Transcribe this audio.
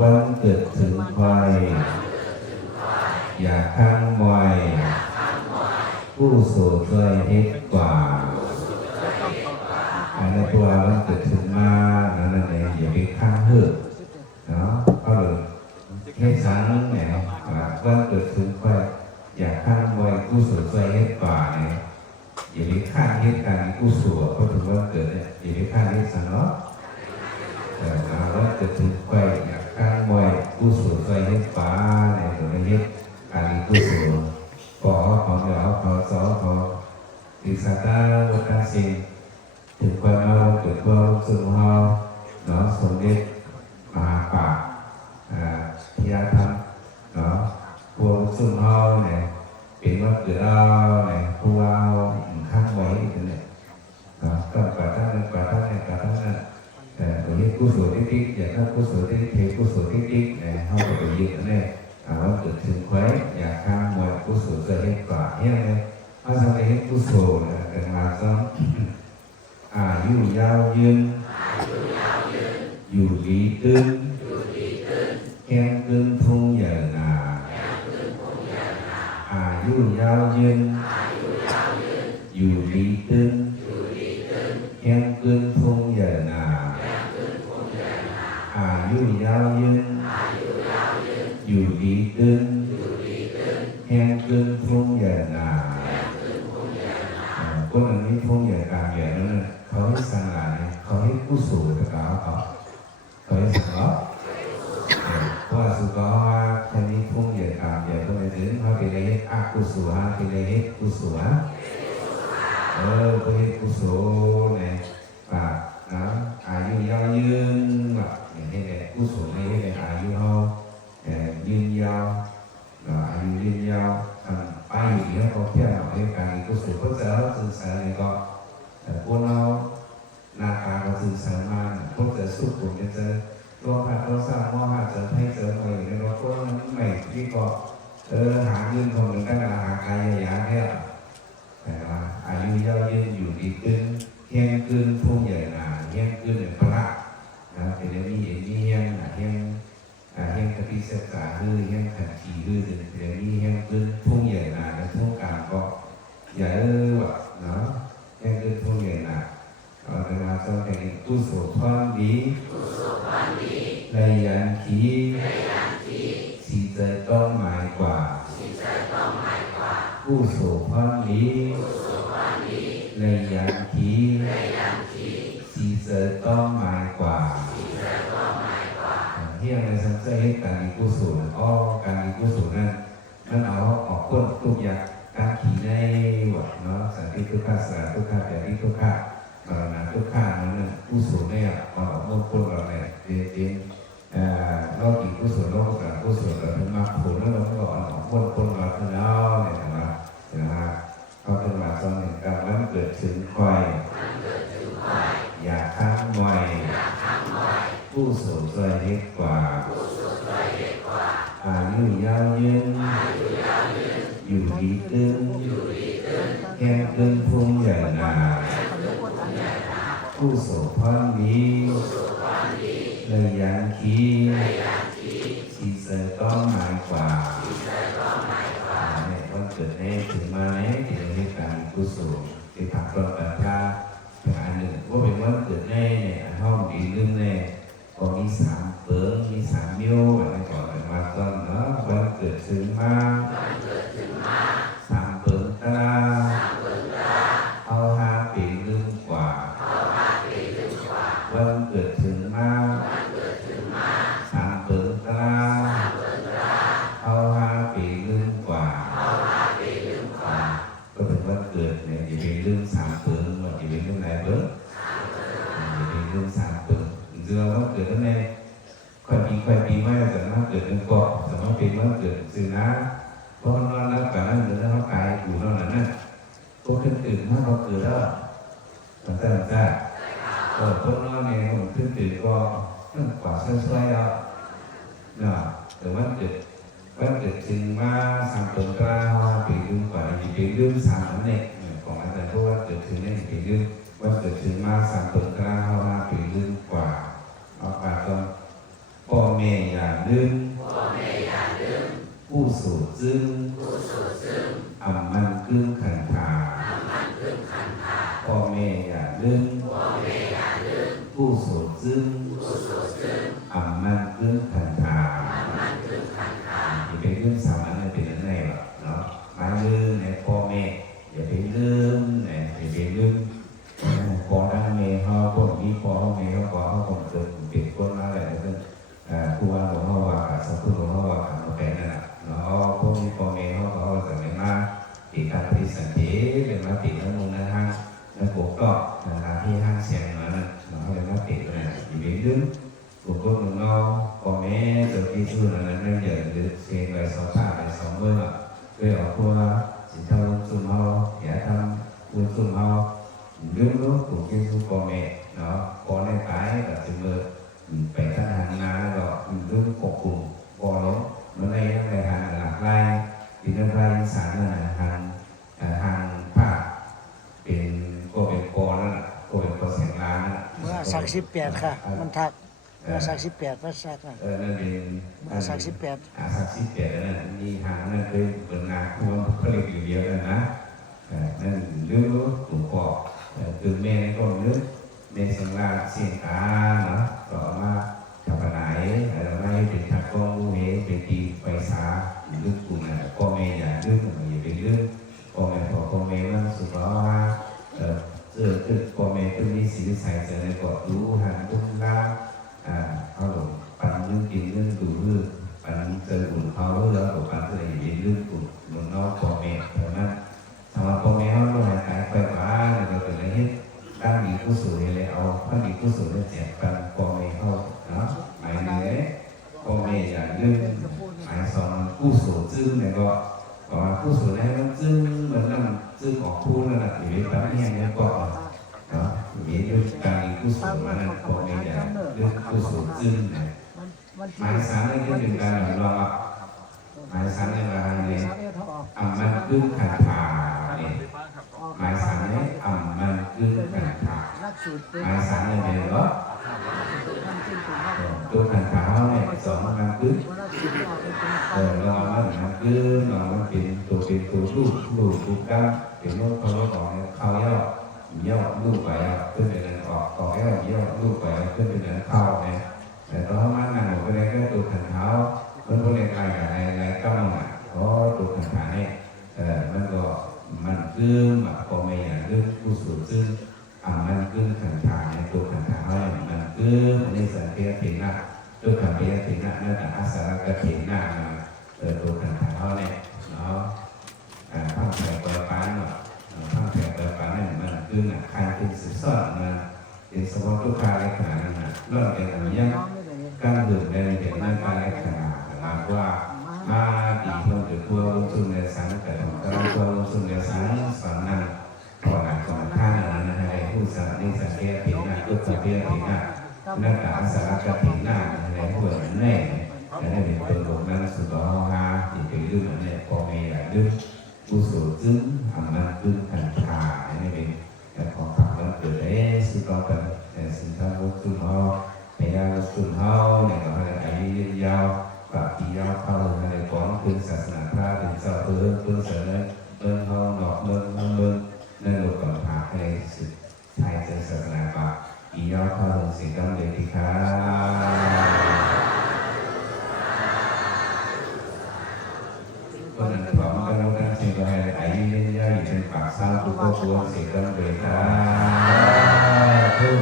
วันเกิดถึงใครอย่าข้างมวยผู้โสดเลยเฮ็ดกว่าอันนั้นตัววันเกิดถึงมานั่นเองอย่าไปข้างเถอะเนาะก็เลยให้สังเนี่ยวันเกิดถึงใครอย่าข้างมวยผู้โสดเลยเฮ็ดกว่าเนี่ยอย่าไปข้างเฮ็ดการผู้โสดเพราะถึงวันเกิดเนี่ยอย่าไปข้างเฮ็ดสังเนาะวันเกิดถึงใครอย่าข้างมวยผู้โสดเลยเฮ็ดกว่าเนี่ยหรือเฮ็ดการผู้โสดขอเดี๋ยวขอสอขอติสตาวัตสิงถึงความเราเกิดความสุขเราเนาะสมเด็จมหาป่าพิยาธรรมเนาะพวกสุขเราเนี่ยเป็นว่าเกิดเราเนี่ยพวกเราข้างไว้กันเนี่ยเนาะก็กว่าท่านกว่าท่านเนี่ยกว่าท่านนั่นตัวนี้กุศลติ๊กๆอย่างนั้นกุศลติ๊กเทกุศลติ๊กๆเนี่ยเขาก็ไปยึดเนี่ยวันเกิดถึงไว้อยากข้ามมวยกุศลจะเห็นกว่าเนี่ยเลยถ้าทำให้เห็นกุศลกันมาซ้ำอายุยาวยืนอยู่ดีตึงแข็งตึงทุ่งใหญ่นาอายุยาวยืนอยู่ดีตึงแข็งตึงทุ่งใหญ่นาอายุยาวยืนอยู่ดีตึงแห้งตึงทุ่งใหญ่นาคนอันนี้ทุ่งใหญ่กลางใหญ่นั่นเขาให้สังหารเขาให้ผู้สูงแต่เขาให้สังหารเพราะสุกว่าคนนี้ทุ่งใหญ่กลางใหญ่ก็ไม่ถึงเขาเป็นอะไรอากุศลเป็นอะไรกุศลเป็นกุศลเนี่ยป่ะนะอายุยาวยืนแบบอย่างนี้แหละกุศลนี่เป็นอายุเขายืนยาวอายุยืนยาวไปอยู่ที่เขาเที่ยวในการกุศลก็จะสื่อสารนี่ก็พวกเราหน้าตาก็สื่อสารมาพวกจะสุขผมจะตัวขาดตัวสร้างว่าจะให้เจอใหม่ในเราพวกนั้นใหม่ที่ก็หาเงินของมันตั้งแต่หาใครอย่างเงี้ยแต่ว่าอายุยาวยืนอยู่ดีขึ้นแห้งขึ้นทุ่งใหญ่หนาแห้งขึ้นเป็นพระเป็นอย่างนี้อย่างนี้แห้งแห้งกระพิเศษกาแห้งขันขีถึงอย่างนี้แห้งขึ้นทุ่งใหญ่หนาและทุ่งกลางก็ใหญ่ว่ะเนาะแห้งขึ้นทุ่งใหญ่หนาแต่มาจนเป็นกุศลพันดีในยันขีสีใจต้องหมายกว่ากุศลพันดีในยันขีสีใจต้องหมายกว่าเที่ยงในสังเกตการกุศลการกุศลนั้นเอาออกก้นทุกอย่างการขี่ในวัดเนาะสันติทุกข์สาทุกข์แบบนี้ทุกข์มรณะทุกข์นั้นกุศลเนี่ยเอาออกมงคลเราเนี่ยเด่นเราขี่กุศลเราการกุศลเราถึงมาผลแล้วเราก็เอาออกมงคลเราถึงแล้วเนี่ยนะเขาเป็นมาตอนหนึ่งการวันเกิดถึงใครอยากข้ามไวผู้สูงวัยเล็กกว่าอายุยาวยืนอยู่ดีตึงแข็งตึงพุ่งใหญ่หนาผู้สูงพันดีเลยยันขีสีเสต้องหมายกว่าเนี่ยวันเกิดนี้ถึงมาเนี่ยถึงเหตุการณ์ผู้สูงที่ผักต้นแบบว่าอันหนึ่งว่าเป็นวันเกิดแน่เนี่ยห้องดีลึ่งแน่ก็มี3 เปิงมี3 นิ้วอะไรก่อนมาต้นเนาะวันเกิดถึงมา3 เปิงตาเอา5 ปีลึ่งกว่าวันเกิดถึงมา3 เปิงตาเอา5 ปีลึ่งกว่าก็เป็นวันเกิดเนี่ยอย่าไปลึ่ง3 เปิงอย่าไปลึ่งไหนเบิ้งอย่าไปลึ่ง3 เปิงเรื่องวันเกิดนั่นเองค่อยปีไม่แต่วันเกิดเป็นเกาะแต่ว่าเป็นวันเกิดสื่อนะเพราะนอนแล้วกันนั่นเดือนแล้วกายอยู่นอนนั่นพวกขึ้นตื่นถ้าเราเกิดแล้วมันจะพวกนอนเนี่ยมันขึ้นตื่นก็กว่าช่วยเราเนาะแต่วันเกิดจริงมา3 ตุลาปีลืมกว่าปีลืม3 นั่นเองของอาจารย์เพราะว่าเกิดถึงในปีลืมวันเกิดถึงมา3 ตุลาปีลืมกว่าเอาปากก็ พ่อแม่อย่าลืมผู้สูญซึ่งอำมันกึ่งขันธาพ่อแม่อย่าลืมผู้สูญซึ่งอำมันกึ่งขันธาอย่าไปลืมสามัญเป็นอันไหนหรอกเนาะมาลืมในพ่อแม่อย่าไปลืมอย่าไปลืมพอดังเมย์เขาคนนี้พอเขาเมย์เขาก็เขาคนเกิดเป็นคนมาอะไรนั่นครูว่าหลวงพ่อว่าสัพพุหลวงพ่อว่าเราเป็นนั่นแหละเนาะพวกนี้พอเมย์เขาก็จะไม่มาติดการปฏิสันติเป็นมาติดแล้วนุ่งนั่นห้างแล้วปกก็ที่ห้างเสียงมานั่นเราเลยมาติดเลยอย่าไปลืมกลุ่มพวกนุ่งเราพอเมย์ตัวที่ชื่อนั้นนั่นเยอะหรือเสียงไปสองท่าไปสองเมื่อด้วยออกตัวสิทธิ์เราซุ่มเราอย่าทำบุญซุ่มเราđương lúc của cái cô mẹ đó có nên cái là từ mơ phải thân hàng ngàn rồi đương cột cùng có đó bữa nay là hàng lạc lai thì nó ra sản là hàng phạtเป็นก็เป็นกอนั่นแหละก็เป็นกอแสงล้านนั่นแหละเมื่อสัก18ค่ะมันทักเมื่อสัก18ว่าสักนั่นนั่นเป็นเมื่อสัก18สัก18นั่นมีหางนั่นคือเปิดนาควรผลิตอยู่เดียวนะนั่นเรื่องถูกกอtừ mẹ đến con nước mẹ sinh ra xiên cá nó đó mà thằng nãy ở đây thì thằng con mua hết về đi quay xa nước cùng là con mẹ nhà nước mà nhiều cái nước con mẹ của con mẹ nó sụp đó giờ từ con mẹ từ đi xí xài giờ này có đủ hàng tung ra họ đủ bàn nước kín nước đủ nước bàn giờ đủ họ đó của bàn giờ này nước cùng nó con mẹ rồi mà thằng con mẹ nó là cái quay quá này rồi từ đấy đang bịผู้สูงเลยเอาถ้ามีผู้สูงเนี่ยแจกกันพ่อแม่เขาเนาะหมายถึงเนี่ยพ่อแม่อย่าลืมหมายสอนผู้สูงซึ่งเนี่ยก็บอกว่าผู้สูงเนี่ยมันซึ่งเหมือนนั่นซึ่งของผู้นั่นแหละอยู่ในปัจจุบันเนี่ยก็เนาะมีด้วยการมีผู้สูงมานั่นพ่อแม่อย่าลืมผู้สูงซึ่งเนี่ยหมายสารเนี่ยก็เป็นการหลอกหมายสารเนี่ยว่าเนี่ยมันคือขันธาเนี่ยหมายสารเนี่ยมันคือขันธาหมายสารเนี่ยเป็นเหรอตัวขันธาเนี่ยสองมันคือเรามันคือเรามันเป็นตัวลูกก้าเป็นลูกเขาบอกเนี่ยเขาย่อลูกไปขึ้นไปเดินออกต่อย่อลูกไปขึ้นไปเดินเข้าเนี่ยแต่ตอนมันนั่งอยู่ก็เลยก็ตัวขันธามันก็เลยกลายกับอะไรก้าวหน้าเพราะตัวขันธาเนี่ยมันก็มันคือแบบพ่อแม่เรื่องผู้สูงซึ่งมันคือขันธาในตัวขันธาเนี่ยมันคือในสังเกตเห็นนะตัวขันเพียเห็นนะนั่นแต่อาสาก็เห็นหน้าตัวขันธาเนี่ยเนาะพังแผลเปิดปานพังแผลเปิดปานเนี่ยมันคือใครเป็นสืบสอนมันเป็นสมองทุกขาเลยขนาดนั้นนะเรื่องเป็นอะไรยังการดื่มในเด็กนั่นการเลยขนาดนั้นว่ามาดีเพื่อจะตัวลงทุนในสังกัดของเราตัวลงทุนในสังสันนั้นพอหลังจากท่านนั้นให้ผู้สังนี่สังเกตผิดหน้าผู้สังเกตผิดหน้านักการสารกัดผิดหน้าในผู้เหล่านี้จะได้เป็นตัวลงนั้นสุดยอดฮะที่เป็นเรื่องนี้พอมีเรื่องผู้สูงซึ่งมันคือขันธานี่เป็นของทางนั้นเกิดได้สุดยอดกันแต่สินค้าวัตถุเขาพยายามสุดเขาเนี่ยก็ให้อายุยืนยาวปฏิยาเข้าในก่อนคือศาสนาพระเป็นเจ้าเพื่อเสนอเมืองเขาหนอกเมืองนั่นหลุดก่อนพาให้สุดไทยเจอศาสนาปะอียาเข้าลงสิ่งนั้นเลยที่ข้าคนนั้นบอกมันก็ต้องสิ่งก็ให้อายุยืนยาวอยู่เป็นปากซ้ำทุกข์ทุกข์สิ่งนั้นเลยค่ะทุก